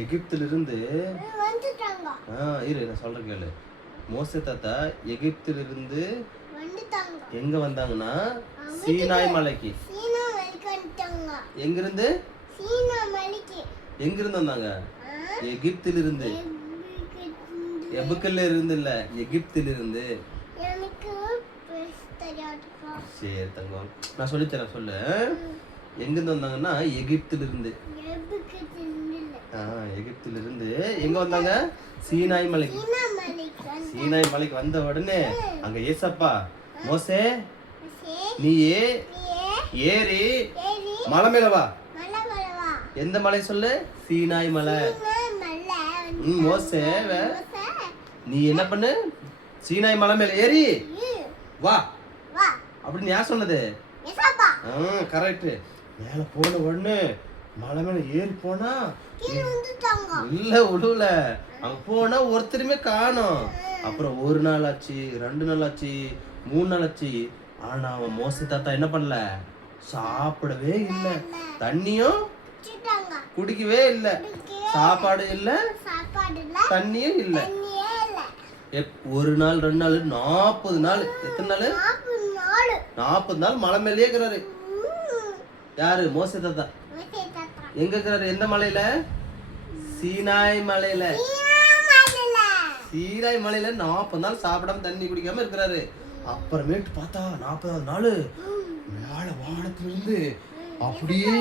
எகிப்திலிருந்து வந்துட்டாங்க. இரு நான் சொல்றேன் கேளு. மோசே தாத்தா எகிப்திலிருந்து எங்க வந்தாங்கன்னா சீனாய் மலைக்கு. சீனா மலைக்கு வந்துட்டாங்க. எங்கிருந்து? சீனா மலைக்கு. எங்கிருந்து வந்தாங்க? எகிப்திலிருந்து. எபுக்கல்ல இருந்து இல்ல, எகிப்திலிருந்து. எனக்கு தெரியாதுப்பா. சரி தங்கம், நான் சொல்லித்தரேன் சொல்லு. எங்கிருந்து வந்தாங்கன்னா எகிப்திலிருந்து. எகிப்திலிருந்து எங்க வந்தாங்க? சீனாய் மலைக்கு. சீனாய் மலைக்கு வந்த உடனே அங்க ஏசப்பா மோசே நீ ஏறி மலை மேல வா. எந்த மலை சொல்லு? சீனாய் மலை. மோசே நீ என்ன பண்ணு? சீனாய் மலை மேல ஏறி வா அப்படின்னு யார் சொன்னது? கரெக்ட். மேல போன உடனே மலை மேல ஏறி போனா இல்ல விடுல. அங்க போனா ஒருத்தருமே காணோம். அப்புறம் ஒரு நாள் ஆச்சு, 2 நாள் ஆச்சு, 3 நாள் ஆச்சு. ஆனா அவன் மோசே தாத்தா என்ன பண்ணல? சாப்பிடவே இல்லை, தண்ணியும் குடிக்கவே இல்லை, சாப்பாடு இல்ல, தண்ணியும் இல்ல. ஒரு நாள் 2 நாள் 40 நாள். எத்தனை நாள்? 40 நாள் மலை மேலே இருக்கிறாரு. யாரு? மோசே தாத்தா. எங்க இருக்கிறாரு? எந்த மலையில? சீனாய் மலையில. சீனாய் மலையில 40 நாள் சாப்பிடாம தண்ணி குடிக்காம இருக்கிறாரு. அப்புறமேட்டு பார்த்தா 40வது நாள் மேல வானத்திலிருந்து அப்படியே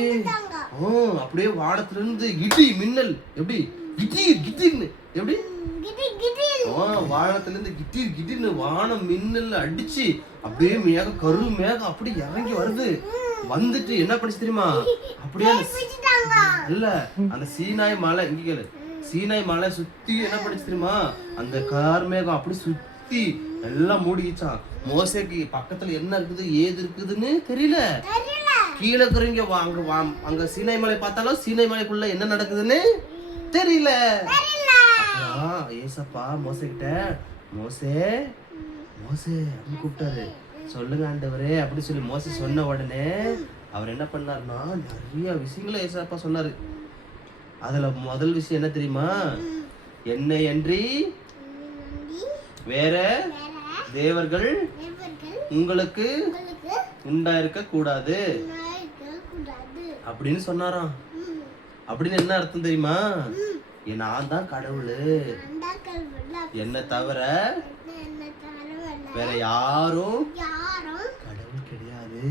வானத்திலிருந்து இடி மின்னல். எப்படி? கிட்டீர்னு எப்படி? வானத்திலிருந்து கிட்டீர்னு வானம் மின்னல் அடிச்சு அப்படியே மேகம், கரு மேகம் அப்படி இறங்கி வருது. வந்துட்டு என்ன பண்ணிச்சு தெரியுமா? அப்படியே இல்ல அந்த சீனாய் மலை, இங்க கேளு, சீனாய் மலை சுத்தி என்ன பண்ணிச்சு தெரியுமா? அந்த கார்மேகம் அப்படி சுத்தி எல்லாம் மூடிச்சான். மோசேக்கு பக்கத்துல என்ன இருக்குது ஏது இருக்குதுன்னு தெரியல. கீழே இருக்கிறவங்க அங்க சீனாய் மலை பார்த்தாலும் சீனாய் மலைக்குள்ள என்ன நடக்குதுன்னு தெரியல. ஏசப்பா மோசே கிட்ட மோசே அப்படின்னு கூப்பிட்டாரு. சொல்லுங்க ஆண்டவரே அப்படி சொல்லி மோசே சொன்ன உடனே அவர் என்ன பண்ணாருன்னா நிறைய விஷயங்களை ஏசப்பா சொன்னாரு. அதுல முதல் விஷயம் என்ன தெரியுமா? என்னை அன்றி வேற தேவர்கள் உங்களுக்கு உண்டாயிருக்க கூடாது அப்படின்னு சொன்னாராம். அப்படின்னு என்ன அர்த்தம் தெரியுமா? நான் தான் கடவுள், என்ன தவிர வேற யாரும் கடவுள் கிடையாது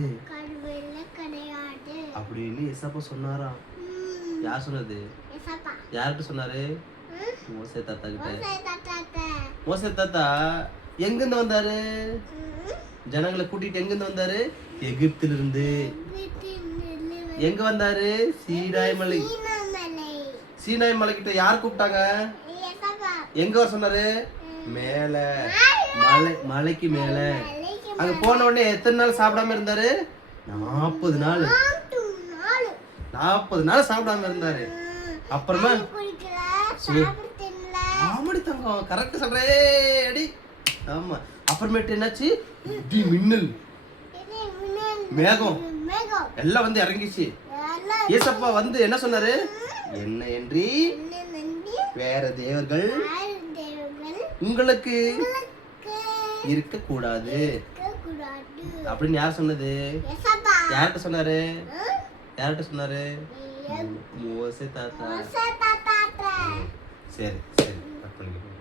அப்படின்னு ஏசப்பா சொன்னாராம். யார் சொன்னது? யார்கிட்ட சொன்னாரு? மோசே தாத்தா கிட்ட. மோசே தாத்தா எங்கிருந்து வந்தாரு? ஜனங்களை கூட்டிட்டு எங்கிருந்து வந்தாரு? எகிப்திலிருந்து. எங்க வந்தாரு? சீனாய் மலை. சீனாய் மலை கிட்ட யார் கூப்பிட்டாங்க? எங்க வர சொன்னாரு? மேல மலைக்கு மேல. அங்க போன உடனே எத்தனை நாள் சாப்பிடாம இருந்தாரு? 40 நாள். 40 நாள் சாப்பிடாம இருந்தாரு. அப்புறமா ஆமாடி தங்கம், கரெக்ட் சொல்றேடி. ஆமா. அப்புறமேட்டு என்னாச்சு? இடி மின்னல், மேகம் எல்லாம் வந்து இறங்கிச்சு. ஏசப்பா வந்து என்ன சொன்னாரு? என்ன என்று வேற தேவர்கள் உங்களுக்கு இருக்க கூடாது அப்படின்னு யார் சொன்னது? யார்கிட்ட சொன்னாரு? யார்கிட்ட சொன்னாரு? மோசே தாத்தா. சரி கட் பண்ணிக்கலாம்.